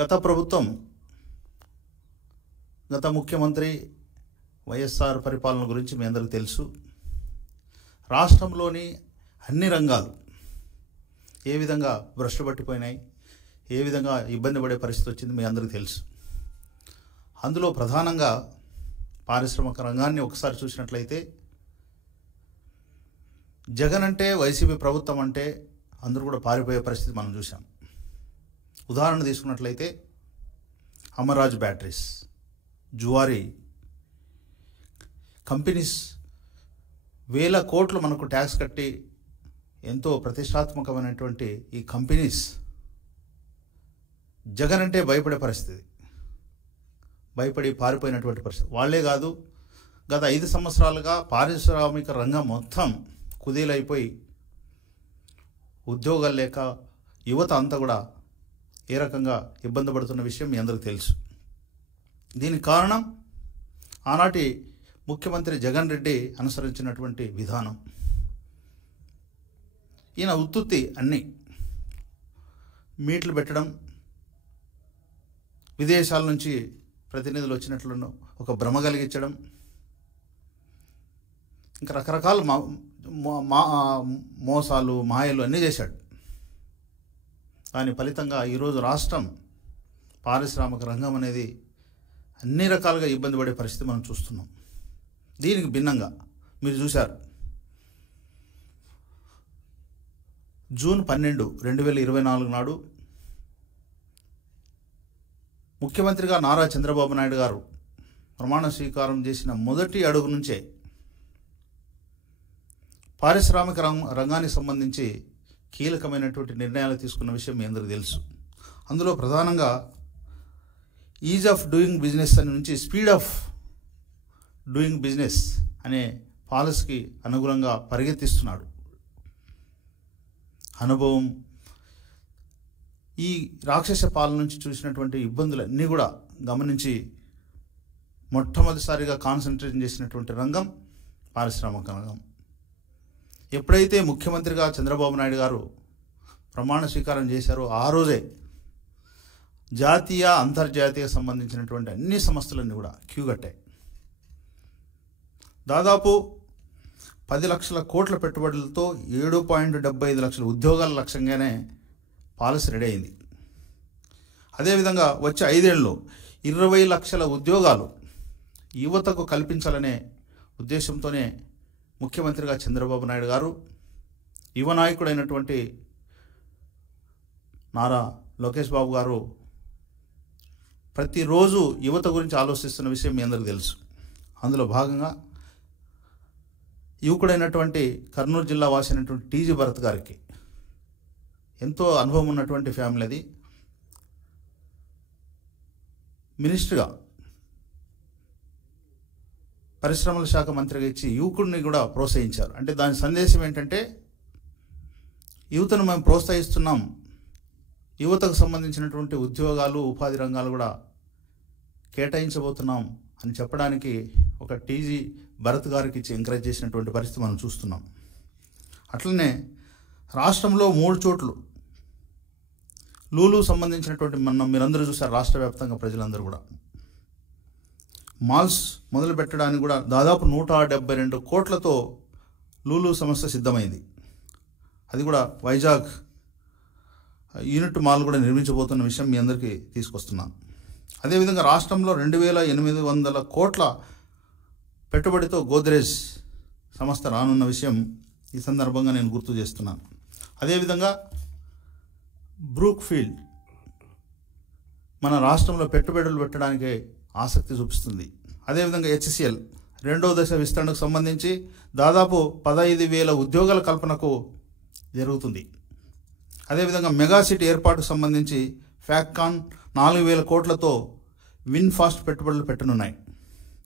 గత ప్రభుత్వం, గత ముఖ్యమంత్రి వైఎస్ఆర్ పరిపాలన గురించి మీ అందరికీ తెలుసు. రాష్ట్రంలోని అన్ని రంగాలు ఏ విధంగా భ్రష్టు పట్టిపోయినాయి, ఏ విధంగా ఇబ్బంది పడే పరిస్థితి వచ్చింది మీ అందరికీ తెలుసు. అందులో ప్రధానంగా పారిశ్రామిక రంగాన్ని ఒకసారి చూసినట్లయితే, జగన్ అంటే వైసీపీ ప్రభుత్వం అంటే అందరూ కూడా పారిపోయే పరిస్థితి మనం చూసాం. ఉదాహరణ తీసుకున్నట్లయితే అమర్రాజ్ బ్యాటరీస్, జువారీ కంపెనీస్ వేల కోట్లు మనకు ట్యాక్స్ కట్టి ఎంతో ప్రతిష్టాత్మకమైనటువంటి ఈ కంపెనీస్ జగన్ అంటే భయపడే పరిస్థితి, భయపడి పారిపోయినటువంటి పరిస్థితి. వాళ్ళే కాదు, గత 5 సంవత్సరాలుగా పారిశ్రామిక రంగం మొత్తం కుదేలైపోయి ఉద్యోగాలు లేక యువత అంతా కూడా ఏ రకంగా ఇబ్బంది పడుతున్న విషయం మీ అందరికీ తెలుసు. దీనికి కారణం ఆనాటి ముఖ్యమంత్రి జగన్ రెడ్డి అనుసరించినటువంటి విధానం. ఈయన ఉత్తుత్తి అన్నీ మీట్లు పెట్టడం, విదేశాల నుంచి ప్రతినిధులు వచ్చినట్లను ఒక భ్రమ కలిగించడం, ఇంకా రకరకాల మోసాలు మాయలు అన్నీ చేశాడు. దాని ఫలితంగా ఈరోజు రాష్ట్రం పారిశ్రామిక రంగం అనేది అన్ని రకాలుగా ఇబ్బంది పడే పరిస్థితి మనం చూస్తున్నాం. దీనికి భిన్నంగా మీరు చూశారు, జూన్ 12, 2024 నాడు ముఖ్యమంత్రిగా నారా చంద్రబాబు నాయుడు గారు ప్రమాణ స్వీకారం చేసిన మొదటి అడుగు నుంచే పారిశ్రామిక రంగానికి సంబంధించి కీలకమైనటువంటి నిర్ణయాలు తీసుకున్న విషయం మీ అందరికీ తెలుసు. అందులో ప్రధానంగా ఈజ్ ఆఫ్ డూయింగ్ బిజినెస్ అని నుంచి స్పీడ్ ఆఫ్ డూయింగ్ బిజినెస్ అనే పాలసీకి అనుగుణంగా పరిగెత్తిస్తున్నాడు. అనుభవం, ఈ రాక్షస పాలన నుంచి చూసినటువంటి ఇబ్బందులన్నీ కూడా గమనించి మొట్టమొదటిసారిగా కాన్సన్ట్రేషన్ చేసినటువంటి రంగం పారిశ్రామిక రంగం. ఎప్పుడైతే ముఖ్యమంత్రిగా చంద్రబాబు నాయుడు గారు ప్రమాణ స్వీకారం చేశారో ఆ రోజే జాతీయ అంతర్జాతీయ సంబంధించినటువంటి అన్ని సంస్థలన్నీ కూడా క్యూ కట్టాయి. దాదాపు 10 లక్షల కోట్ల పెట్టుబడులతో 7.75 లక్షల ఉద్యోగాల లక్ష్యంగానే పాలసీ రెడీ అయింది. అదేవిధంగా వచ్చే 5 ఏళ్ళలో 20 లక్షల ఉద్యోగాలు యువతకు కల్పించాలనే ఉద్దేశంతోనే ముఖ్యమంత్రిగా చంద్రబాబు నాయుడు గారు, యువ నాయకుడైనటువంటి నారా లోకేష్ బాబు గారు ప్రతిరోజు యువత గురించి ఆలోచిస్తున్న విషయం మీ అందరికీ తెలుసు. అందులో భాగంగా యువకుడైనటువంటి కర్నూలు జిల్లా వాసి అయినటువంటి టీజీ భరత్ గారికి ఎంతో అనుభవం ఉన్నటువంటి ఫ్యామిలీ అది. మినిస్టర్గా పరిశ్రమల శాఖ మంత్రిగా ఇచ్చి యువకుడిని కూడా ప్రోత్సహించారు. అంటే దాని సందేశం ఏంటంటే, యువతను మేము ప్రోత్సహిస్తున్నాం, యువతకు సంబంధించినటువంటి ఉద్యోగాలు, ఉపాధి రంగాలు కూడా కేటాయించబోతున్నాం అని చెప్పడానికి ఒక టీజీ భరత్ గారికి ఇచ్చి ఎంకరేజ్ చేసినటువంటి పరిస్థితి మనం చూస్తున్నాం. అట్లనే రాష్ట్రంలో 3 చోట్లు లూలు సంబంధించినటువంటి మీరందరూ చూసారు, రాష్ట్ర వ్యాప్తంగా ప్రజలందరూ కూడా మాల్స్ మొదలు పెట్టడానికి కూడా దాదాపు 172 కోట్లతో లూలు సంస్థ సిద్ధమైంది. అది కూడా వైజాగ్ యూనిట్ మాల్ కూడా నిర్మించబోతున్న విషయం మీ అందరికీ తీసుకొస్తున్నాను. అదేవిధంగా రాష్ట్రంలో 2800 కోట్ల పెట్టుబడితో గోద్రేజ్ సంస్థ రానున్న విషయం ఈ సందర్భంగా నేను గుర్తు చేస్తున్నాను. అదేవిధంగా బ్రూక్ ఫీల్డ్ మన రాష్ట్రంలో పెట్టుబడులు పెట్టడానికి ఆసక్తి చూపిస్తుంది. అదేవిధంగా HCL 2వ దశ విస్తరణకు సంబంధించి దాదాపు 15,000 ఉద్యోగాల కల్పనకు జరుగుతుంది. అదేవిధంగా మెగా సిటీ ఏర్పాటుకు సంబంధించి ఫ్యాక్కాన్ 4,000 కోట్లతో విన్ ఫాస్ట్ పెట్టుబడులు పెట్టనున్నాయి.